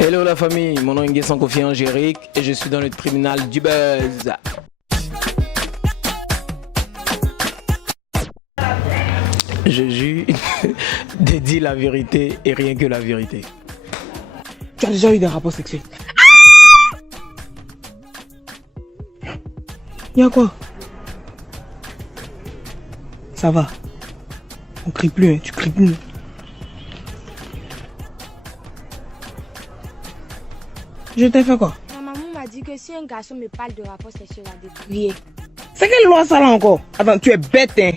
Hello la famille, mon nom est Nguessan Kofi Angérique et je suis dans le tribunal du buzz. Je jure de dire la vérité et rien que la vérité. Tu as déjà eu des rapports sexuels? Y'a quoi? Ça va. On crie plus, hein. Tu cries plus. Je t'ai fait quoi? Ma maman m'a dit que si un garçon me parle de rapport sexuel, elle a de crier. C'est quelle loi ça là encore? Attends, tu es bête, hein?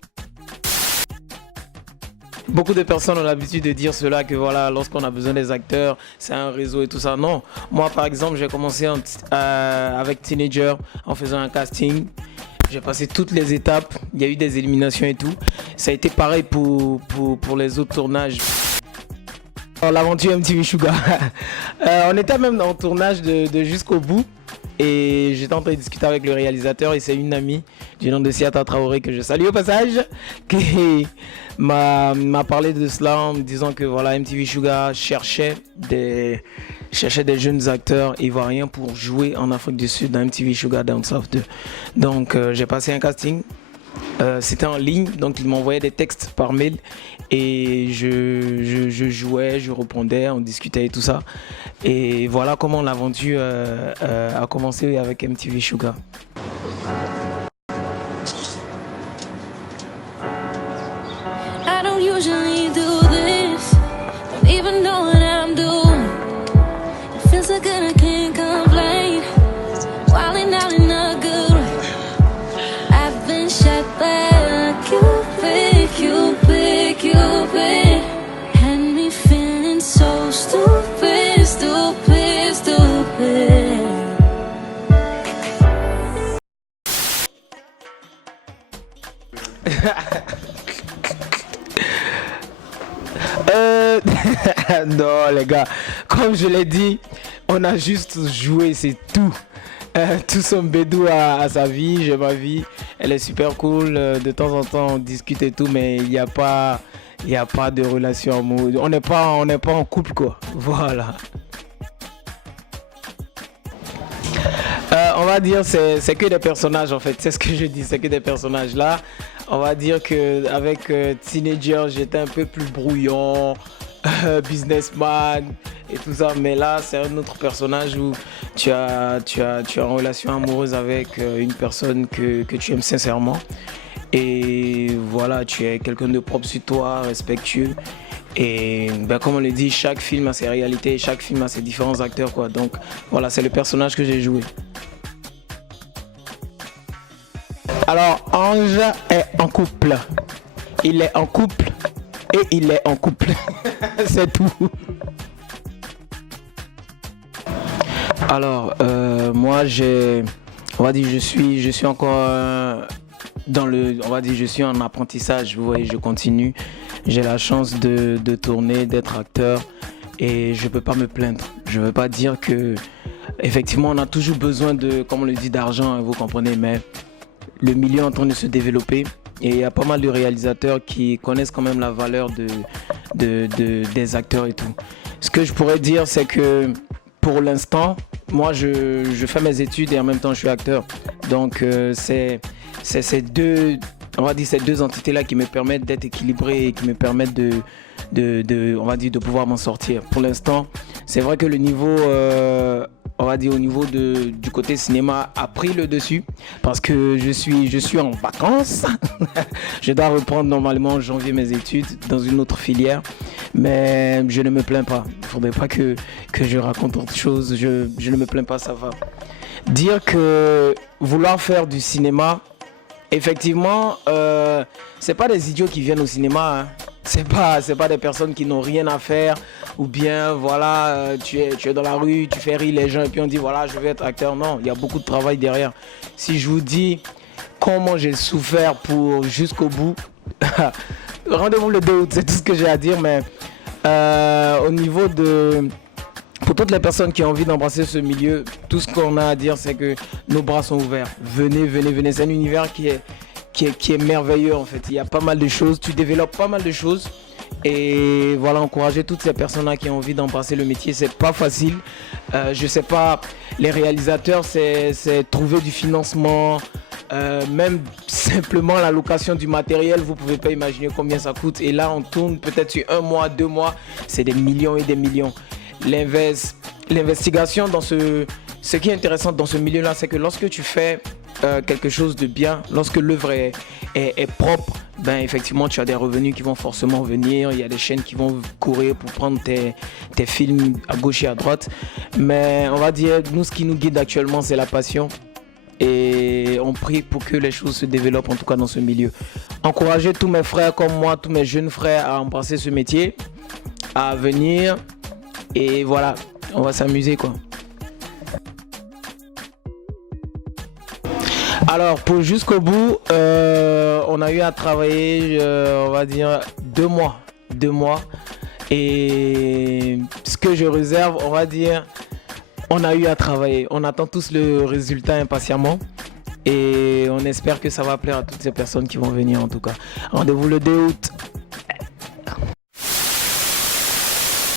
Beaucoup de personnes ont l'habitude de dire cela, que voilà, lorsqu'on a besoin des acteurs, c'est un réseau et tout ça. Non, moi par exemple, j'ai commencé avec Teenager en faisant un casting. J'ai passé toutes les étapes, il y a eu des éliminations et tout. Ça a été pareil pour les autres tournages. L'aventure MTV Shuga. On était même dans le tournage de Jusqu'au bout. Et j'étais en train de discuter avec le réalisateur et c'est une amie du nom de Siata Traoré que je salue au passage qui m'a parlé de cela en me disant que voilà, MTV Shuga cherchait des jeunes acteurs ivoiriens pour jouer en Afrique du Sud dans MTV Shuga Down South 2. Donc j'ai passé un casting. C'était en ligne, donc ils m'envoyaient des textes par mail et je jouais, je répondais, on discutait et tout ça. Et voilà comment l'aventure a commencé avec MTV Shuga. I don't usually do this, don't even know what I'm doing. It feels so good I can't complain, wilding out in a good way. I've been shot by Cupid, Cupid, Cupid. Had me feeling so stupid, stupid, stupid. Non les gars, comme je l'ai dit, on a juste joué, c'est tout. Tout son bédou à sa vie, j'ai ma vie, elle est super cool, de temps en temps on discute et tout, mais il n'y a pas de relation amoureuse, on n'est pas en couple quoi, voilà. On va dire c'est que des personnages en fait, c'est ce que je dis, c'est que des personnages là. On va dire que avec Teenager j'étais un peu plus brouillon, businessman et tout ça, mais là c'est un autre personnage où tu as une relation amoureuse avec une personne que tu aimes sincèrement et voilà, tu es quelqu'un de propre sur toi, respectueux. Et ben, comme on le dit, chaque film a ses réalités, chaque film a ses différents acteurs quoi. Donc voilà, c'est le personnage que j'ai joué. Alors Ange est en couple. Il est en couple et il est en couple. C'est tout. Alors moi on va dire je suis encore je suis en apprentissage, vous voyez, je continue. J'ai la chance de tourner, d'être acteur et je peux pas me plaindre. Je veux pas dire que effectivement on a toujours besoin de, comme on le dit, d'argent, vous comprenez, mais le milieu est en train de se développer et il y a pas mal de réalisateurs qui connaissent quand même la valeur des acteurs et tout. Ce que je pourrais dire, c'est que pour l'instant, moi je fais mes études et en même temps je suis acteur. Donc c'est ces deux entités-là qui me permettent d'être équilibré et qui me permettent de pouvoir m'en sortir. Pour l'instant, c'est vrai que le niveau, on va dire au niveau du côté cinéma a pris le dessus parce que je suis en vacances. Je dois reprendre normalement en janvier mes études dans une autre filière, mais je ne me plains pas. Il ne faudrait pas que je raconte autre chose. Je ne me plains pas, ça va. Dire que vouloir faire du cinéma, effectivement, c'est pas des idiots qui viennent au cinéma, hein. C'est pas des personnes qui n'ont rien à faire ou bien voilà, tu es dans la rue, tu fais rire les gens et puis on dit voilà, je vais être acteur. Non, il y a beaucoup de travail derrière. Si je vous dis comment j'ai souffert pour Jusqu'au bout, rendez-vous le 2 août, c'est tout ce que j'ai à dire. Mais au niveau pour toutes les personnes qui ont envie d'embrasser ce milieu, tout ce qu'on a à dire, c'est que nos bras sont ouverts. Venez, venez, venez. C'est un univers qui est merveilleux en fait. Il y a pas mal de choses, tu développes pas mal de choses Et voilà, encourager toutes ces personnes-là qui ont envie d'en passer le métier, c'est pas facile. Je sais pas, les réalisateurs, c'est trouver du financement, même simplement la location du matériel, vous pouvez pas imaginer combien ça coûte. Et là, on tourne peut-être sur 1 mois, 2 mois, c'est des millions et des millions. L'investigation dans ce qui est intéressant dans ce milieu-là, c'est que lorsque tu fais quelque chose de bien, lorsque l'œuvre est propre, ben effectivement tu as des revenus qui vont forcément venir, il y a des chaînes qui vont courir pour prendre tes films à gauche et à droite. Mais on va dire, nous, ce qui nous guide actuellement, c'est la passion. Et on prie pour que les choses se développent, en tout cas dans ce milieu. Encourager tous mes frères comme moi, tous mes jeunes frères à embrasser ce métier, à venir. Et voilà, on va s'amuser quoi. Alors pour jusqu'au bout, on a eu à travailler, on va dire 2 mois. 2 mois. Et ce que je réserve, on va dire, on a eu à travailler. On attend tous le résultat impatiemment. Et on espère que ça va plaire à toutes ces personnes qui vont venir en tout cas. Rendez-vous le 2 août